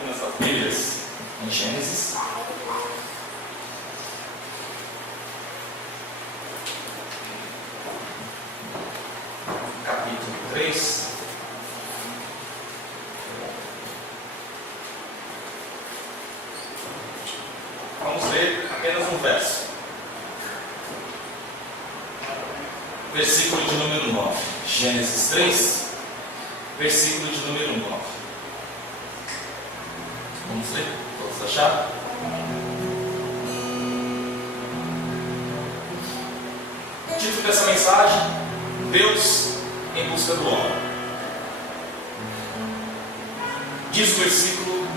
Abram as Bíblias em Gênesis. Capítulo 3. Vamos ler apenas um verso. Versículo de número 9. Gênesis 3, versículo de número 9. Vamos ler? Todos acharam? O título dessa mensagem: Deus em busca do homem. Diz o versículo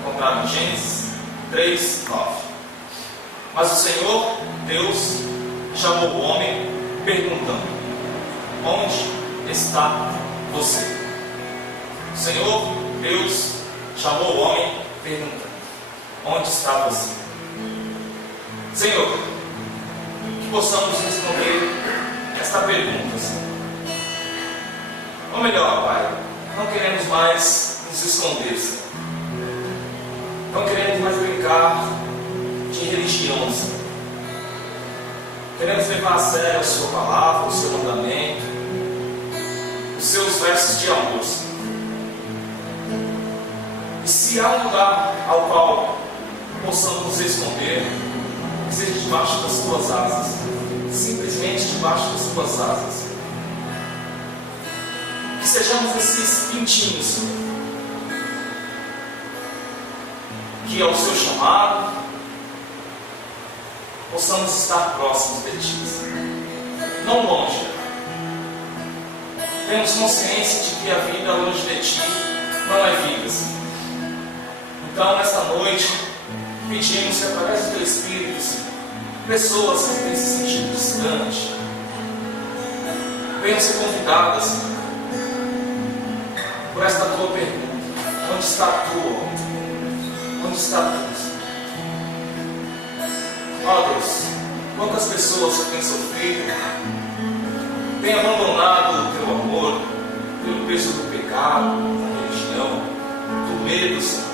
encontrado em Gênesis 3, 9. Mas o Senhor Deus chamou o homem, perguntando: onde está você? O Senhor Deus chamou o homem, perguntando: onde está você? Senhor, que possamos responder esta pergunta, Senhor. Ou melhor, Pai, não queremos mais nos esconder, Senhor. Não queremos mais brincar de religião, Senhor. Queremos levar a sério a Sua palavra, o Seu mandamento, os Seus versos de amor, Senhor. E se há um lugar ao qual possamos nos esconder, que seja debaixo das Tuas asas, simplesmente debaixo das Tuas asas. Que sejamos esses pintinhos, Senhor, que ao Seu chamado possamos estar próximos de Ti, não longe. Temos consciência de que a vida longe de Ti não é vida, Senhor. Então, nesta noite, pedimos que através do Teu Espírito, Senhor, pessoas que têm se sentido distantes venham ser convidadas, Senhor, por esta Tua pergunta: onde está Tu, homem? Onde está Tu, Senhor? Ó Deus, quantas pessoas que têm sofrido, têm abandonado o Teu amor pelo peso do pecado, da religião, do medo, Senhor,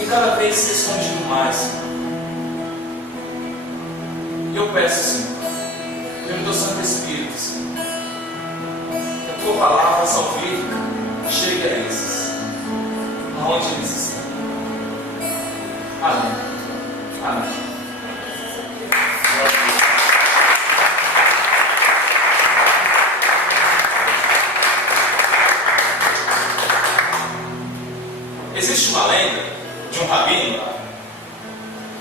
e cada vez se escondido mais, Senhor. Eu peço, Senhor, pelo Teu Santo Espírito, Senhor, que a Tua palavra salvífica chegue a esses, aonde eles estão. Amém. Amém. Existe uma lenda de um rabino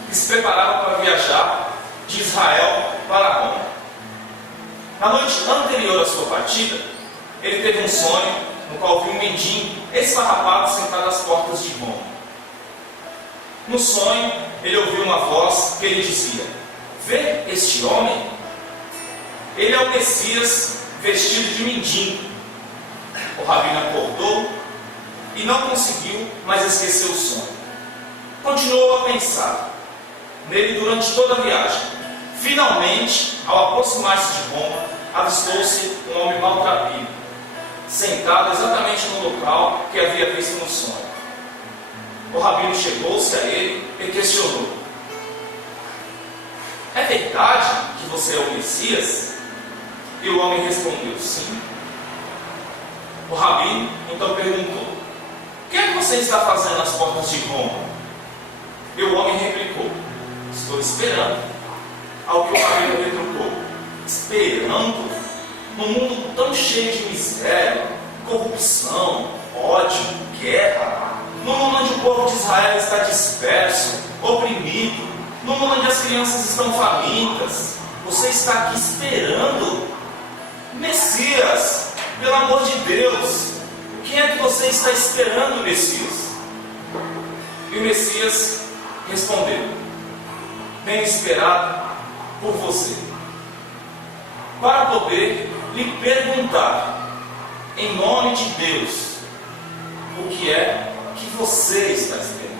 que se preparava para viajar de Israel para Roma. Na noite anterior à sua partida, ele teve um sonho no qual viu um mendigo esfarrapado sentado às portas de Roma. No sonho, ele ouviu uma voz que lhe dizia: vê este homem? Ele é o Messias vestido de mendigo. O rabino acordou e não conseguiu mais esquecer o sonho. Continuou a pensar nele durante toda a viagem. Finalmente, ao aproximar-se de Roma, avistou-se um homem maltrapilho, sentado exatamente no local que havia visto no sonho. O rabino chegou-se a ele e questionou: é verdade que você é o Messias? E o homem respondeu: sim. O rabino então perguntou: o que é que você está fazendo nas portas de Roma? E o homem replicou: estou esperando. Ao que o rabino retrucou: esperando? Num mundo tão cheio de miséria, corrupção, ódio, guerra, num mundo onde o povo de Israel está disperso, oprimido, num mundo onde as crianças estão famintas, você está aqui esperando? Messias, pelo amor de Deus, o que é que você está esperando, Messias? E o Messias respondeu: tenho esperado por você, para poder lhe perguntar, em nome de Deus, o que é que você está esperando.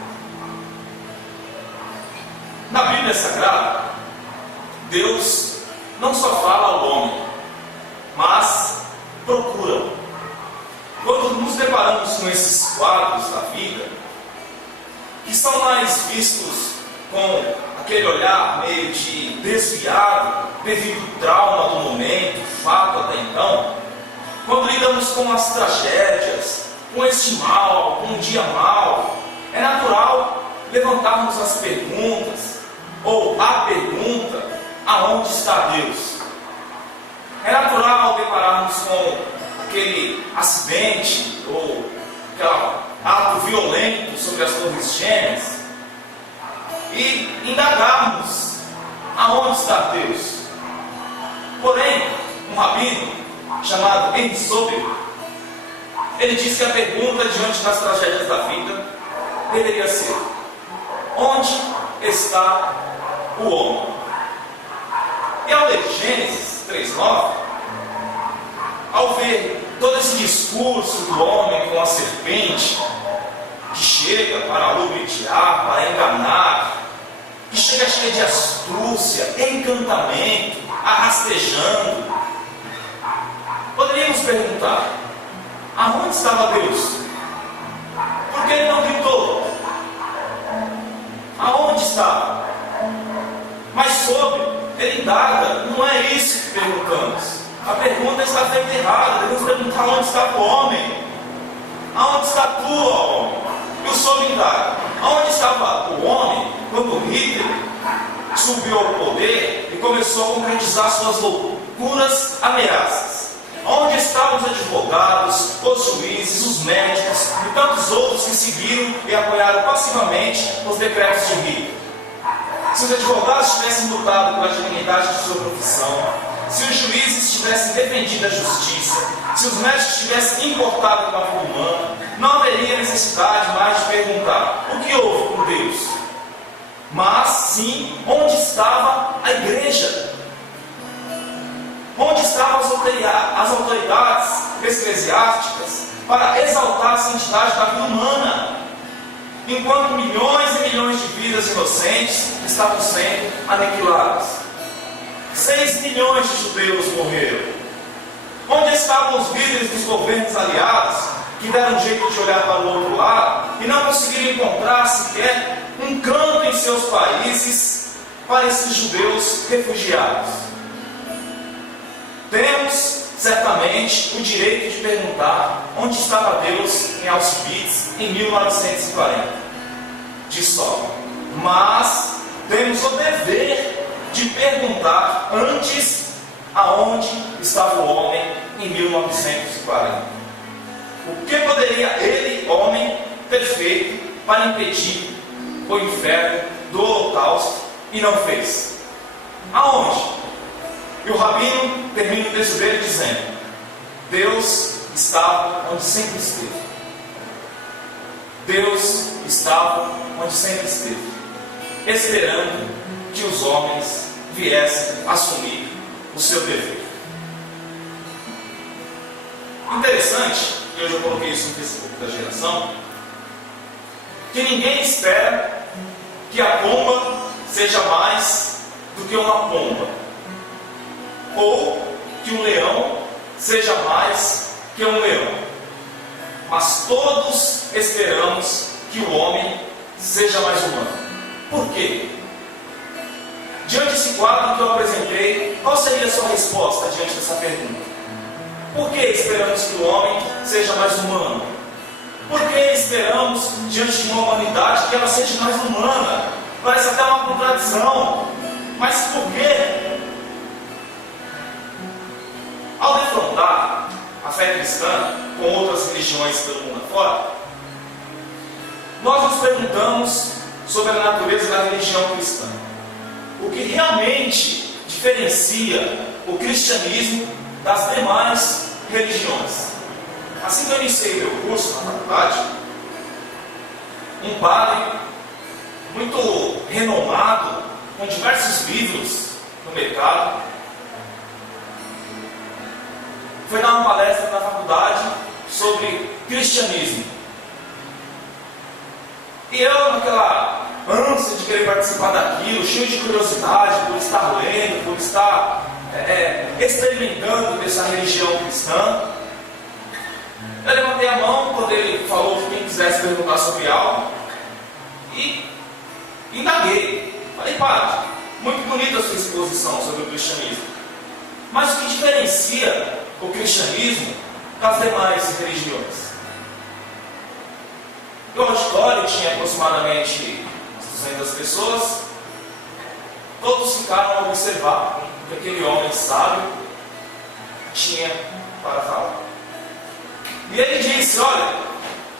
Na Bíblia Sagrada, Deus não só fala ao homem, mas procura. Quando nos deparamos com esses quadros da vida, que são mais vistos com aquele olhar meio de desviado, devido ao trauma do momento, fato até então, quando lidamos com as tragédias, com este mal, com um dia mal, é natural levantarmos as perguntas, ou a pergunta, aonde está Deus? É natural depararmos com aquele acidente, ou aquele ato violento sobre as Torres Gêmeas, e indagarmos aonde está Deus. Porém, um rabino chamado Henry Sobel, ele disse que a pergunta diante das tragédias da vida deveria ser: onde está o homem? E ao ler Gênesis 3:9, ao ver todo esse discurso do homem com a serpente, que chega para ludibriar, para enganar, que chega cheia de astúcia, encantamento, arrastejando, poderíamos perguntar: aonde estava Deus? Por que ele não gritou? Aonde estava? Mas sobre, ele indaga, não é isso que perguntamos. A pergunta está feita errada. Devemos perguntar: onde está o homem? Aonde está tu, ó homem? E o sobre indaga: aonde estava o homem quando Hitler subiu ao poder e começou a concretizar suas loucuras ameaças? Onde estavam os advogados, os juízes, os médicos e tantos outros que seguiram e apoiaram passivamente os decretos de Hitler? Se os advogados tivessem lutado pela dignidade de sua profissão, se os juízes tivessem defendido a justiça, se os médicos tivessem importado com a vida humana, não haveria necessidade mais de perguntar: o que houve com Deus? Mas sim, onde estava a igreja? Onde estavam as autoridades eclesiásticas para exaltar a santidade da vida humana, enquanto milhões e milhões de vidas inocentes estavam sendo aniquiladas? 6 milhões de judeus morreram. Onde estavam os líderes dos governos aliados, que deram jeito de olhar para o outro lado e não conseguiram encontrar sequer um canto em seus países para esses judeus refugiados? Temos certamente o direito de perguntar onde estava Deus em Auschwitz em 1940, de sobra. Mas temos o dever de perguntar antes aonde estava o homem em 1940. O que poderia ele, homem, ter feito para impedir o inferno do Holocausto e não fez? Aonde? E o rabino termina o texto dele dizendo: Deus estava onde sempre esteve. Deus estava onde sempre esteve, esperando que os homens viessem assumir o seu dever. Interessante, e eu já coloquei isso no Facebook da geração, que ninguém espera que a pomba seja mais do que uma pomba, ou que um leão seja mais que um leão. Mas todos esperamos que o homem seja mais humano. Por quê? Diante desse quadro que eu apresentei, qual seria a sua resposta diante dessa pergunta? Por que esperamos que o homem seja mais humano? Por que esperamos, diante de uma humanidade, que ela seja mais humana? Parece até uma contradição. Mas por quê? Ao defrontar a fé cristã com outras religiões pelo mundo afora, nós nos perguntamos sobre a natureza da religião cristã. O que realmente diferencia o cristianismo das demais religiões? Assim que eu iniciei meu curso na faculdade, um padre muito renomado, com diversos livros no mercado, foi dar uma palestra na faculdade sobre cristianismo. E eu, naquela ânsia de querer participar daquilo, cheio de curiosidade por estar lendo, por estar experimentando dessa religião cristã, eu levantei a mão quando ele falou que quem quisesse perguntar sobre algo, E indaguei. Falei, padre, muito bonita a sua exposição sobre o cristianismo. Mas o que diferencia o cristianismo das demais religiões? O auditório tinha aproximadamente 200 pessoas. Todos ficaram a observar o que aquele homem sábio tinha para falar. E ele disse, olha,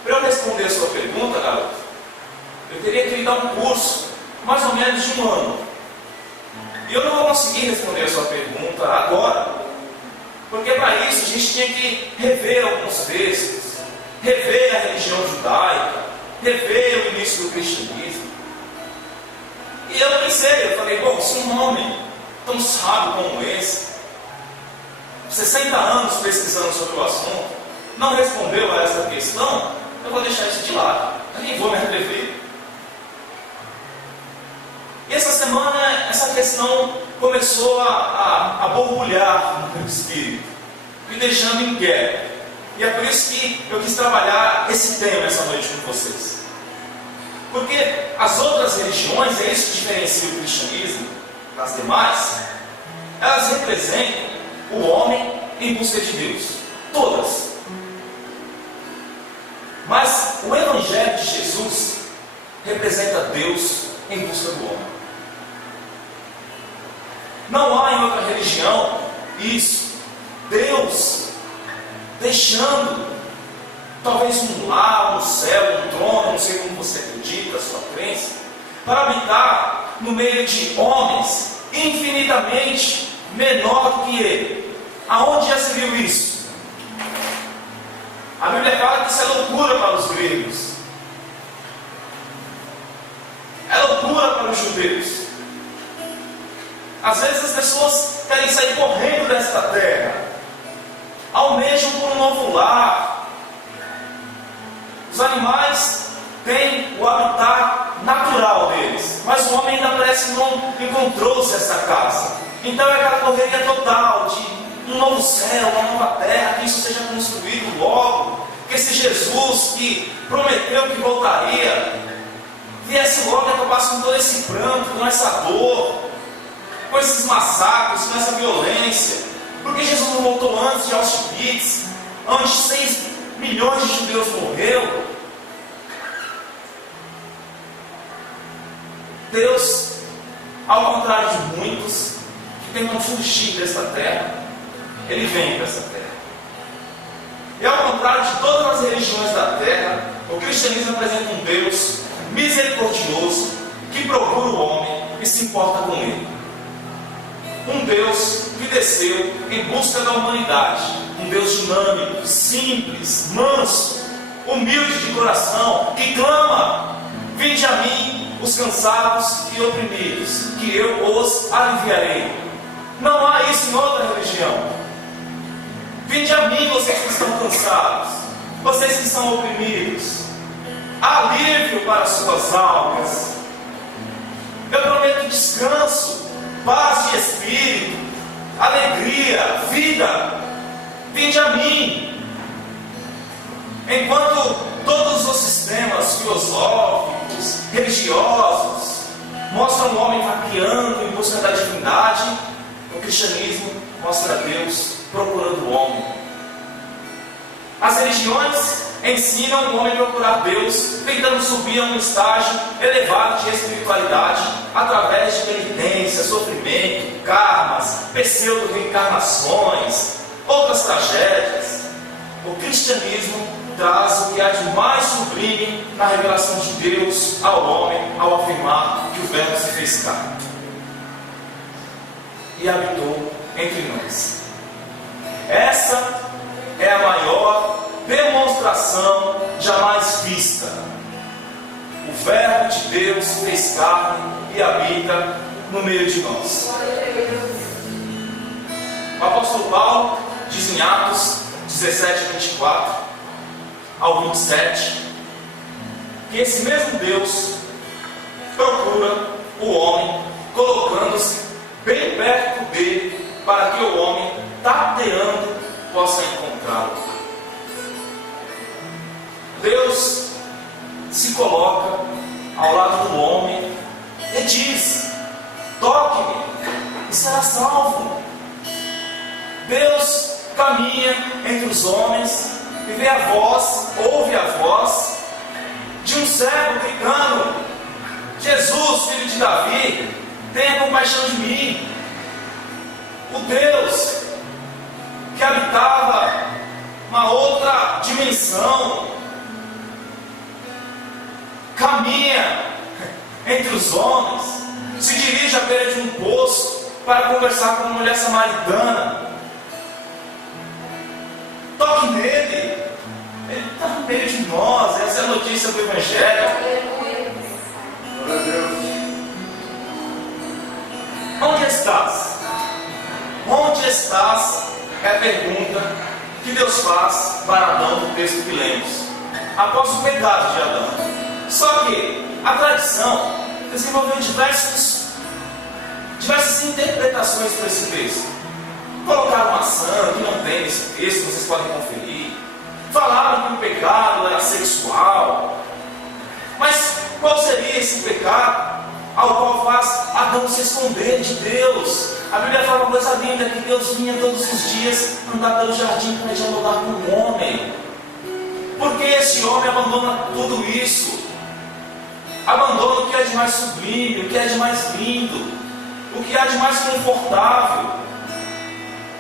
para eu responder a sua pergunta, garoto, eu teria que lhe dar um curso, mais ou menos de um ano. E eu não vou conseguir responder a sua pergunta agora, porque para isso a gente tinha que rever alguns textos, rever a religião judaica, rever o início do cristianismo. E eu pensei, eu falei, bom, se um homem tão sábio como esse, 60 anos pesquisando sobre o assunto, não respondeu a essa questão, eu vou deixar isso de lado, eu nem vou me atrever. E essa semana, essa questão começou a borbulhar no meu espírito, me deixando inquieto. E é por isso que eu quis trabalhar esse tema essa noite com vocês. Porque as outras religiões, é isso que diferencia o cristianismo das demais, elas representam o homem em busca de Deus. Todas. Mas o Evangelho de Jesus representa Deus em busca do homem. Não há em outra religião isso. Deus deixando talvez um lar, um céu, um trono, não sei como você acredita, a sua crença, para habitar no meio de homens infinitamente menor do que ele. Aonde já se viu isso? A Bíblia fala que isso é loucura para os gregos, é loucura para os judeus. Às vezes as pessoas querem sair correndo desta terra, almejam por um novo lar. Os animais têm o habitat natural deles, mas o homem ainda parece que não encontrou-se essa casa. Então é aquela correria total de um novo céu, uma nova terra, que isso seja construído logo, que esse Jesus que prometeu que voltaria, viesse logo e acabasse com todo esse pranto, com essa dor, com esses massacres, com essa violência. Porque Jesus não voltou antes de Auschwitz, onde 6 milhões de judeus morreram. Deus, ao contrário de muitos que tentam fugir desta terra, Ele vem para essa terra. E ao contrário de todas as religiões da terra, o cristianismo apresenta um Deus misericordioso que procura o homem e se importa com ele. Um Deus que desceu em busca da humanidade. Um Deus dinâmico, simples, manso, humilde de coração, que clama: vinde a mim, os cansados e oprimidos, que eu os aliviarei. Não há isso em outra religião. Vinde a mim, vocês que estão cansados, vocês que estão oprimidos. Alívio para as suas almas. Eu prometo descanso, paz de espírito, alegria, vida. Vinde a mim. Enquanto todos os sistemas filosóficos, religiosos mostram o homem vaqueando em busca da divindade, o cristianismo mostra Deus procurando o homem. As religiões ensinam o homem a procurar Deus, tentando subir a um estágio elevado de espiritualidade através de penitência, sofrimento, karmas, pseudo-reencarnações, outras tragédias. O cristianismo traz o que há de mais sublime na revelação de Deus ao homem, ao afirmar que o Verbo se fez carne e habitou entre nós. Essa é a maior demonstração jamais vista. O Verbo de Deus fez carne e habita no meio de nós. O apóstolo Paulo diz em Atos 17, 24 ao 27 que esse mesmo Deus procura o homem, colocando-se bem perto dele, para que o homem, tateando, possa encontrá-lo. Deus se coloca ao lado do homem e diz: toque-me e será salvo. Deus caminha entre os homens e vê a voz, ouve a voz de um cego gritando: Jesus, filho de Davi, tenha compaixão de mim. O Deus que habitava uma outra dimensão caminha entre os homens, se dirige à beira de um poço para conversar com uma mulher samaritana. Toque nele, ele está no meio de nós. Essa é a notícia do Evangelho. Glória a Deus. Onde estás? Onde estás? É a pergunta que Deus faz para Adão no texto que lemos, após o pecado de Adão. Só que a tradição desenvolveu diversas interpretações para esse texto. Colocaram maçã, que não tem nesse texto, vocês podem conferir. Falaram que o pecado era sexual. Mas qual seria esse pecado ao qual faz Adão se esconder de Deus? A Bíblia fala uma coisa linda, que Deus vinha todos os dias andar pelo jardim para dialogar com o homem. Porque esse homem abandona tudo isso? Abandona o que é de mais sublime, o que é de mais lindo, o que há de mais confortável.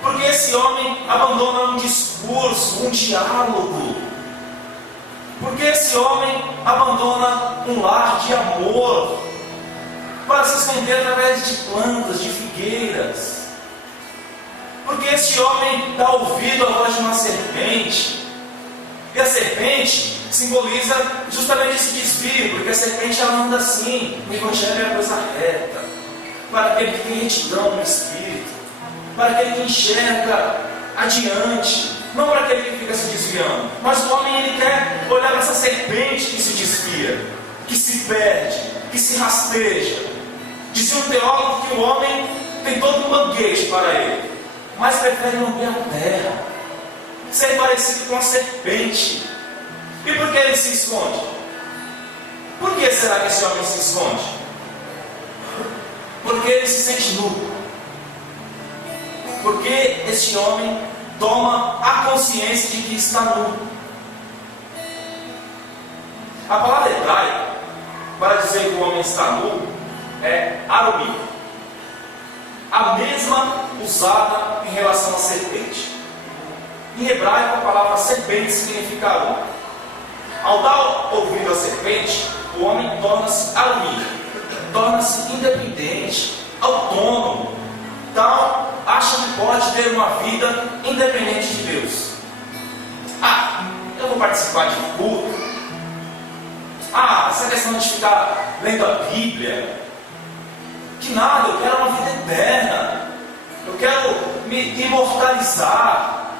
Porque esse homem abandona um discurso, um diálogo. Porque esse homem abandona um lar de amor para se esconder através de plantas, de figueiras. Porque esse homem dá ouvido à voz de uma serpente. E a serpente simboliza justamente esse desvio, porque a serpente ela anda assim. O Evangelho é a coisa reta, para aquele que tem retidão no espírito, para aquele que enxerga adiante, não para aquele que fica se desviando. Mas o homem ele quer olhar para essa serpente que se desvia, que se perde, que se rasteja. Dizia um teólogo que o homem tem todo um banquete para ele, mas prefere lamber a terra, ser parecido com a serpente. E por que ele se esconde? Por que será que esse homem se esconde? Porque ele se sente nu. Porque esse homem toma a consciência de que está nu. A palavra hebraica para dizer que o homem está nu é arumi, a mesma usada em relação à serpente. Em hebraico a palavra serpente significa arum. Ao dar ouvido à serpente, o homem torna-se arumi, torna-se independente, autônomo. Então acha que pode ter uma vida independente de Deus. Eu vou participar de um culto. Essa questão de ficar lendo a Bíblia, que nada, eu quero uma vida eterna, eu quero me imortalizar.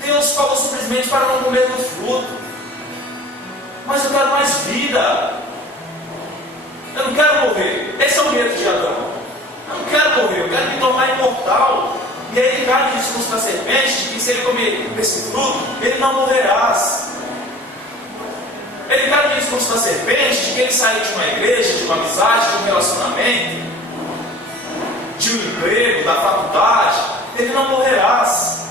Deus falou simplesmente para não comer do fruto, mas eu quero mais vida, eu não quero morrer. Esse é o medo de Adão. Eu não quero morrer, eu quero me tornar imortal. E aí ele cai no discurso da serpente, de que se ele comer esse fruto, ele não morrerás. Ele cai no discurso da serpente, de que ele sair de uma igreja, de uma amizade, de um relacionamento, de um emprego, da faculdade, ele não morrerás.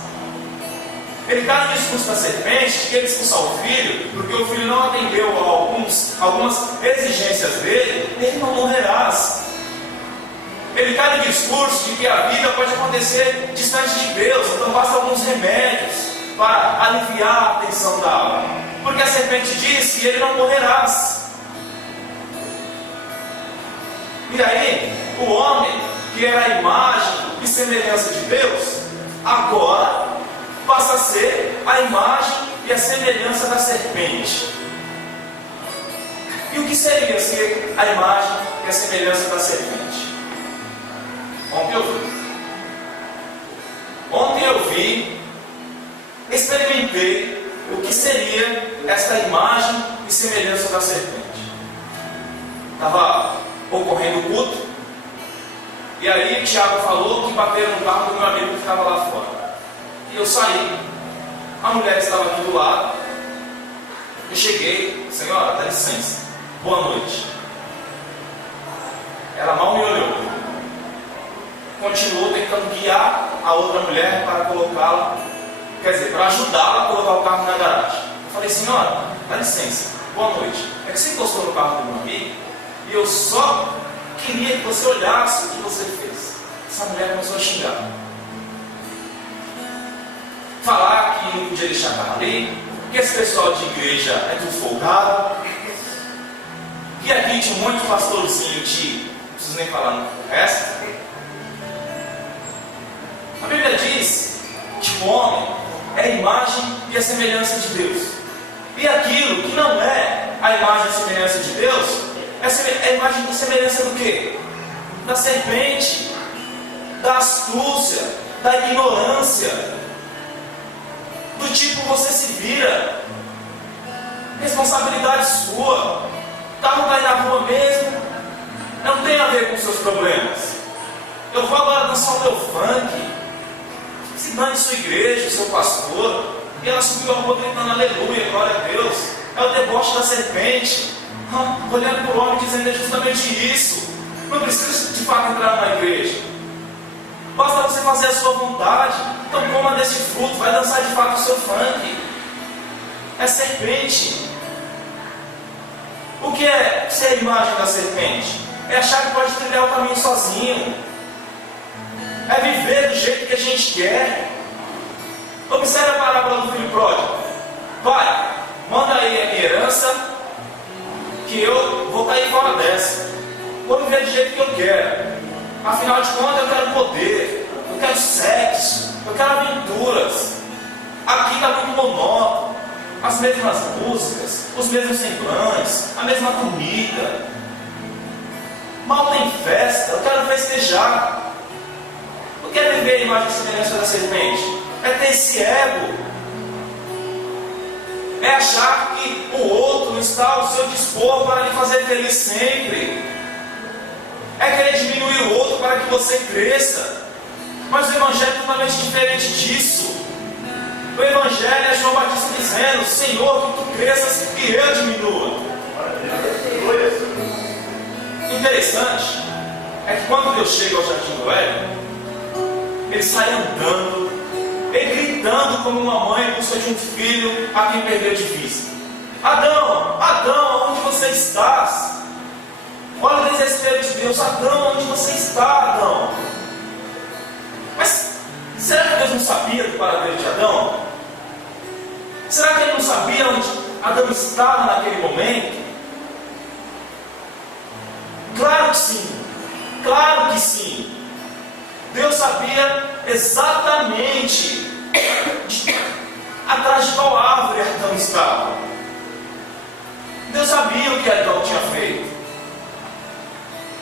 Ele cai no discurso da serpente, de que ele expulsar o filho, porque o filho não atendeu a algumas exigências dele, ele não morrerás. Ele cai no discurso de que a vida pode acontecer distante de Deus, então basta alguns remédios para aliviar a tensão da alma. Porque a serpente disse que ele não morrerás. E aí, o homem, que era a imagem e semelhança de Deus, agora passa a ser a imagem e a semelhança da serpente. E o que seria ser a imagem e a semelhança da serpente? Ontem eu vi, experimentei o que seria esta imagem e semelhança da serpente. Estava ocorrendo o culto, e aí o Tiago falou que bateram no carro do meu amigo que estava lá fora. E eu saí, a mulher estava aqui do lado, eu cheguei: senhora, dá licença, boa noite. Ela mal me olhou. Continuou tentando guiar a outra mulher para colocá-la, quer dizer, para ajudá-la a colocar o carro na garagem. Eu falei, senhora, dá licença, boa noite. É que você encostou no carro do meu amigo e eu só queria que você olhasse o que você fez. Essa mulher começou a xingar. Falar que não podia deixar a carro ali, que esse pessoal de igreja é tudo folgado, que aqui tinha um monte de pastorzinho de, não preciso nem falar no resto. A Bíblia diz que o homem é a imagem e a semelhança de Deus. E aquilo que não é a imagem e a semelhança de Deus, é a imagem e a semelhança do quê? Da serpente, da astúcia, da ignorância, do tipo você se vira, responsabilidade sua, o carro está aí na rua mesmo, não tem a ver com seus problemas. Eu vou agora dançar o meu funk, se dane sua igreja, seu pastor. E ela subiu a rua gritando aleluia, glória a Deus. É o deboche da serpente, olhando para o homem dizendo é justamente isso. Não precisa de fato entrar na igreja, basta você fazer a sua vontade. Então coma desse fruto, vai dançar de fato o seu funk. É serpente. O que é ser a imagem da serpente? É achar que pode trilhar o caminho sozinho, é viver do jeito que a gente quer. Observe a parábola do filho pródigo. Pai, manda aí a minha herança, que eu vou cair fora dessa. Vou viver do jeito que eu quero. Afinal de contas, eu quero poder, eu quero sexo, eu quero aventuras. Aqui está muito monótono. As mesmas músicas, os mesmos semblantes, a mesma comida. Mal tem festa, eu quero festejar. O que é viver a imagem e semelhança da serpente? É ter esse ego. É achar que o outro está ao seu dispor para lhe fazer feliz sempre. É querer diminuir o outro para que você cresça. Mas o Evangelho é totalmente diferente disso. O Evangelho é João Batista dizendo: Senhor, que tu cresças e eu diminua. Interessante é que quando Deus chega ao jardim do Éden, ele sai andando, ele gritando como uma mãe em busca de um filho a quem perdeu de vista. Adão, Adão, onde você estás? Olha o desespero de Deus. Adão, onde você está, Adão? Mas será que Deus não sabia do paradeiro de Adão? Será que ele não sabia onde Adão estava naquele momento? Claro que sim, claro que sim. Deus sabia exatamente atrás de qual árvore Adão estava. Deus sabia o que Adão tinha feito.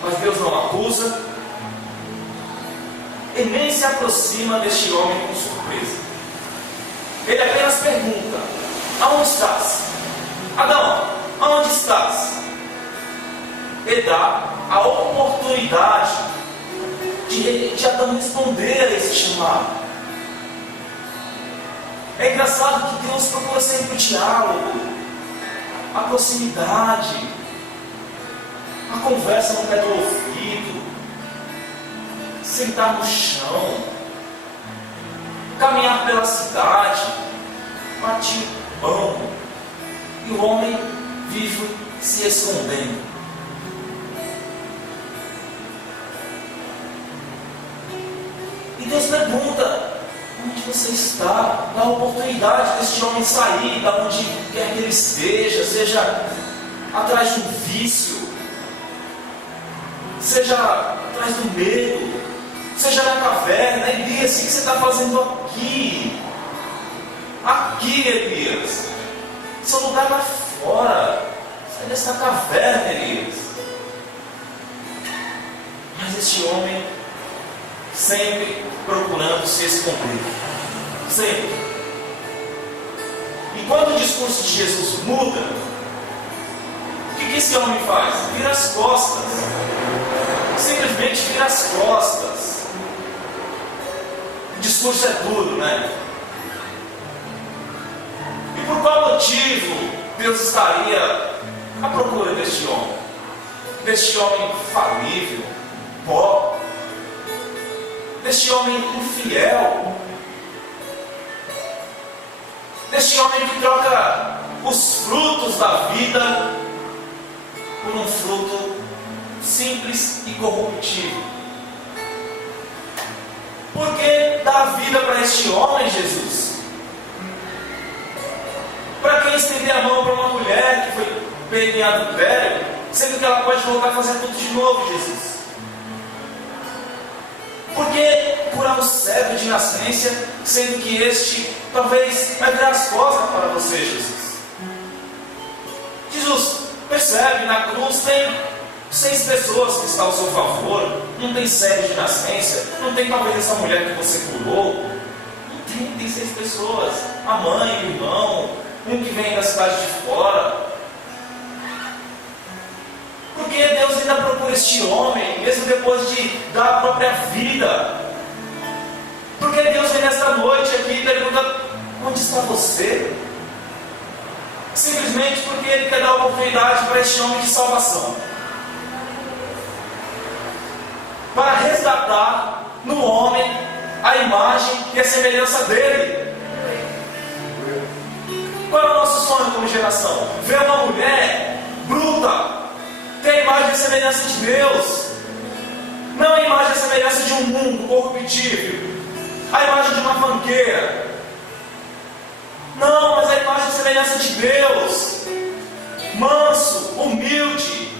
Mas Deus não acusa e nem se aproxima deste homem com surpresa. Ele apenas pergunta: aonde estás? Adão, aonde estás? Ele dá a oportunidade de Adão responder a esse chamado. É engraçado que Deus procura sempre o diálogo, a proximidade, a conversa no pé do ouvido, sentar no chão, caminhar pela cidade, partir o pão, e o homem vive se escondendo. E Deus pergunta: onde você está? Dá a oportunidade desse homem sair da onde quer que ele esteja, seja atrás de um vício, seja atrás do medo, seja na caverna. Elias, o que você está fazendo aqui? Aqui, Elias. Seu lugar lá fora. Sai dessa caverna, Elias. Mas este homem sempre procurando se esconder. Sempre. E quando o discurso de Jesus muda, o que esse homem faz? Vira as costas. Simplesmente vira as costas. O discurso é duro, né? E por qual motivo Deus estaria à procura deste homem falível, pobre, deste homem infiel, deste homem que troca os frutos da vida por um fruto simples e corruptível. Por que dar vida para este homem, Jesus? Para que estender a mão para uma mulher que foi pega em adultério, sendo que ela pode voltar a fazer tudo de novo, Jesus? Por que curar o cego de nascença, sendo que este talvez vai virar as costas para você, Jesus? Jesus, percebe, na cruz tem 6 pessoas que estão ao seu favor, não tem cego de nascença, não tem talvez essa mulher que você curou, não tem 6 pessoas, a mãe, o irmão, um que vem da cidade de fora. Porque Deus ainda procura este homem, mesmo depois de dar a própria vida. Porque Deus vem nesta noite aqui e pergunta: onde está você? Simplesmente porque Ele quer dar oportunidade para este homem de salvação, para resgatar no homem a imagem e a semelhança dele. Qual é o nosso sonho como geração? Ver uma mulher bruta, ter a imagem e a semelhança de Deus, não a imagem e a semelhança de um mundo corruptível, a imagem de uma fanqueira. Não, mas a imagem e a semelhança de Deus, manso, humilde,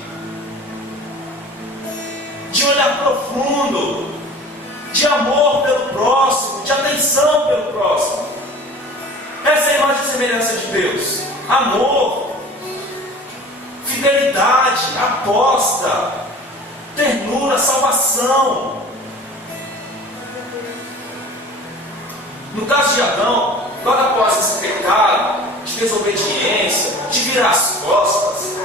de olhar profundo, de amor pelo próximo, de atenção pelo próximo. Essa é a imagem e semelhança de Deus. Amor, fidelidade, aposta, ternura, salvação. No caso de Adão, logo após esse pecado de desobediência, de virar as costas,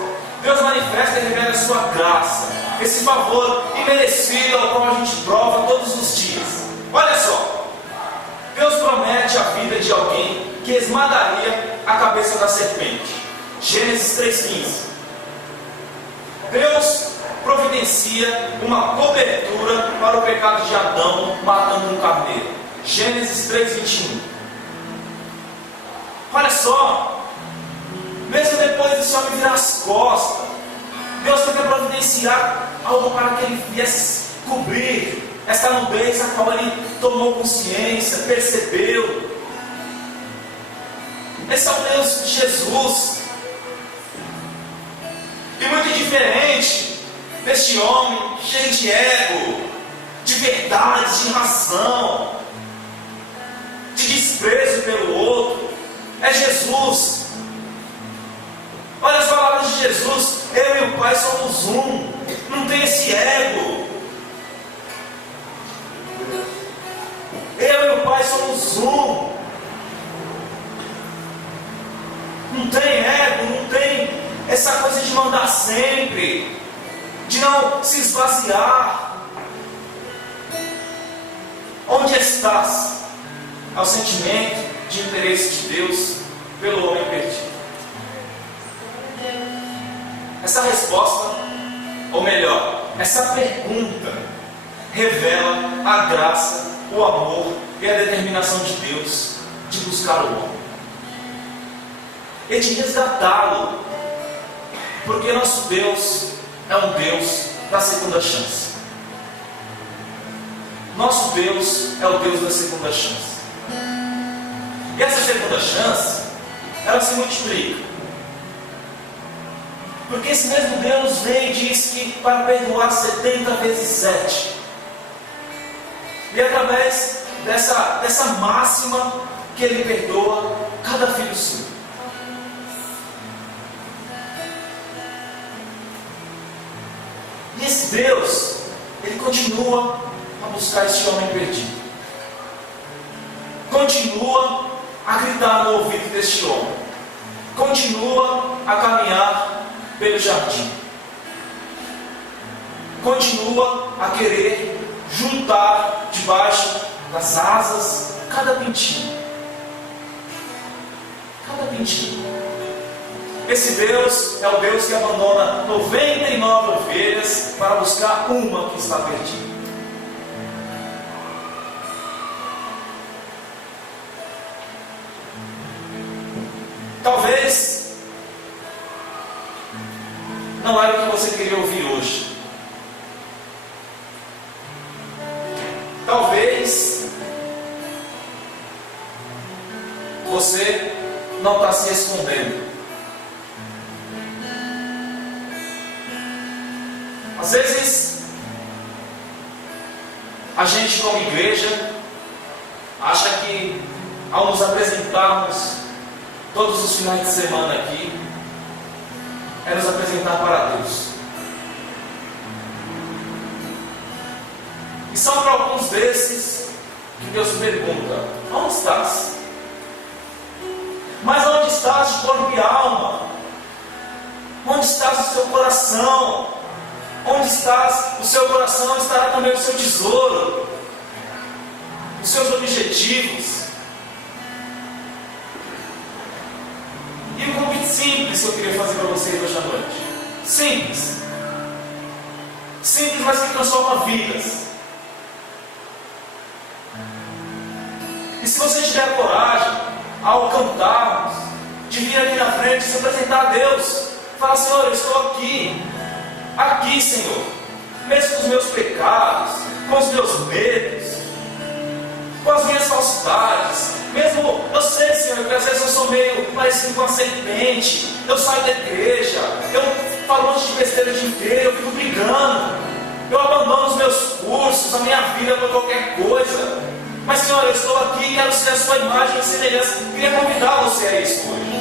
Deus manifesta e revela a sua graça, esse favor imerecido ao qual a gente prova todos os dias. Olha só, Deus promete a vida de alguém que esmagaria a cabeça da serpente. Gênesis 3,15. Deus providencia uma cobertura para o pecado de Adão, matando um carneiro. Gênesis 3,21. Olha só, mesmo depois desse homem virar as costas, Deus tenta providenciar algo para que ele viesse cobrir esta nudez a qual ele tomou consciência, percebeu. Esse é o Deus de Jesus. E muito diferente deste homem cheio de ego, de verdade, de razão, de desprezo pelo outro, é Jesus. Olha as palavras de Jesus: eu e o Pai somos um. Não tem esse ego. Eu e o Pai somos um. Não tem ego, não tem essa coisa de mandar sempre, de não se esvaziar. Onde estás? Ao sentimento de interesse de Deus pelo homem perdido. Essa resposta, ou melhor, essa pergunta, revela a graça, o amor e a determinação de Deus de buscar o homem e de resgatá-lo, porque nosso Deus é um Deus da segunda chance. Nosso Deus é o Deus da segunda chance. E essa segunda chance, ela se multiplica. Porque esse mesmo Deus vem e diz que para perdoar 70 vezes 7. E através dessa máxima que Ele perdoa cada filho seu. E esse Deus, Ele continua a buscar este homem perdido. Continua a gritar no ouvido deste homem. Continua a caminhar pelo jardim. Continua a querer juntar debaixo das asas cada pintinho. Cada pintinho. Esse Deus é o Deus que abandona 99 ovelhas para buscar uma que está perdida. Talvez não era o que você queria ouvir hoje. Talvez você não está se escondendo. Às vezes a gente como igreja acha que ao nos apresentarmos todos os finais de semana aqui é nos apresentar para Deus. E são para alguns desses que Deus pergunta: onde estás? Mas onde estás de corpo e alma? Onde estás o seu coração? Onde estás o seu coração estará também o seu tesouro, os seus objetivos. E um convite simples que eu queria fazer para vocês hoje à noite. Simples. Simples, mas que transforma vidas. E se você tiver coragem, ao cantarmos, de vir aqui na frente, se apresentar a Deus, falar: Senhor, eu estou aqui, Senhor, mesmo com os meus pecados, com os meus medos, com as minhas falsidades, mesmo eu sei, Senhor, que às vezes eu sou meio parecido com uma serpente, eu saio da igreja, eu falo um monte de besteira o dia inteiro, eu fico brigando, eu abandono os meus cursos, a minha vida por qualquer coisa. Mas, Senhor, eu estou aqui e quero ser a sua imagem e semelhança. Queria convidar você a isso hoje.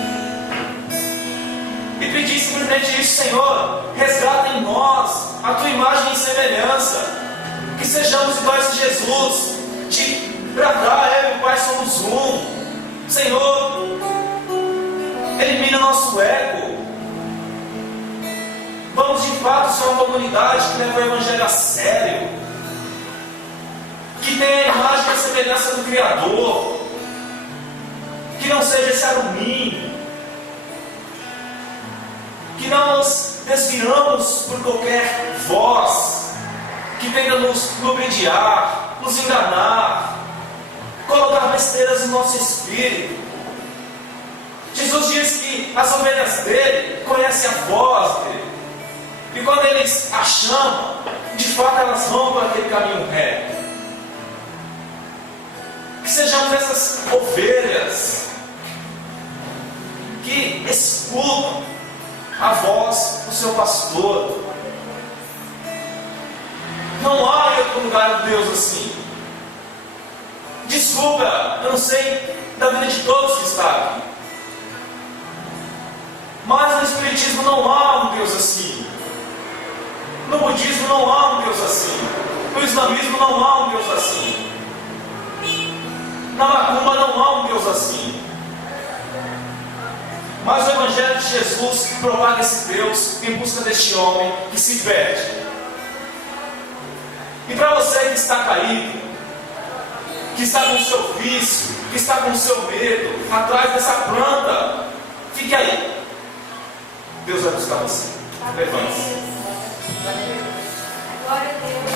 E pedir simplesmente isso: Senhor, resgata em nós a tua imagem e semelhança. Que sejamos iguais a Jesus. De bradar, eu e o Pai somos um. Senhor, elimina o nosso ego. Vamos de fato ser uma comunidade que leva o Evangelho a sério, que tenha a imagem e a semelhança do Criador, que não seja esse alumínio, que não nos desviamos por qualquer voz que venha nos ludibriar, nos enganar, colocar besteiras no nosso espírito. Jesus diz que as ovelhas dele conhecem a voz dele, e quando eles a chamam, de fato elas vão por aquele caminho reto. Que sejamos essas ovelhas que escutam a voz do seu pastor. Não há em outro lugar de Deus assim. Desculpa, eu não sei da vida de todos que estão aqui, mas no Espiritismo não há um Deus assim. No Budismo não há um Deus assim. No Islamismo não há um Deus assim. Na macumba não há um Deus assim. Mas o Evangelho de Jesus propaga esse Deus em busca deste homem que se perde. E para você que está caído, que está com o seu vício, que está com o seu medo, atrás dessa planta, fique aí. Deus vai buscar você. Levante-se. Glória a Deus.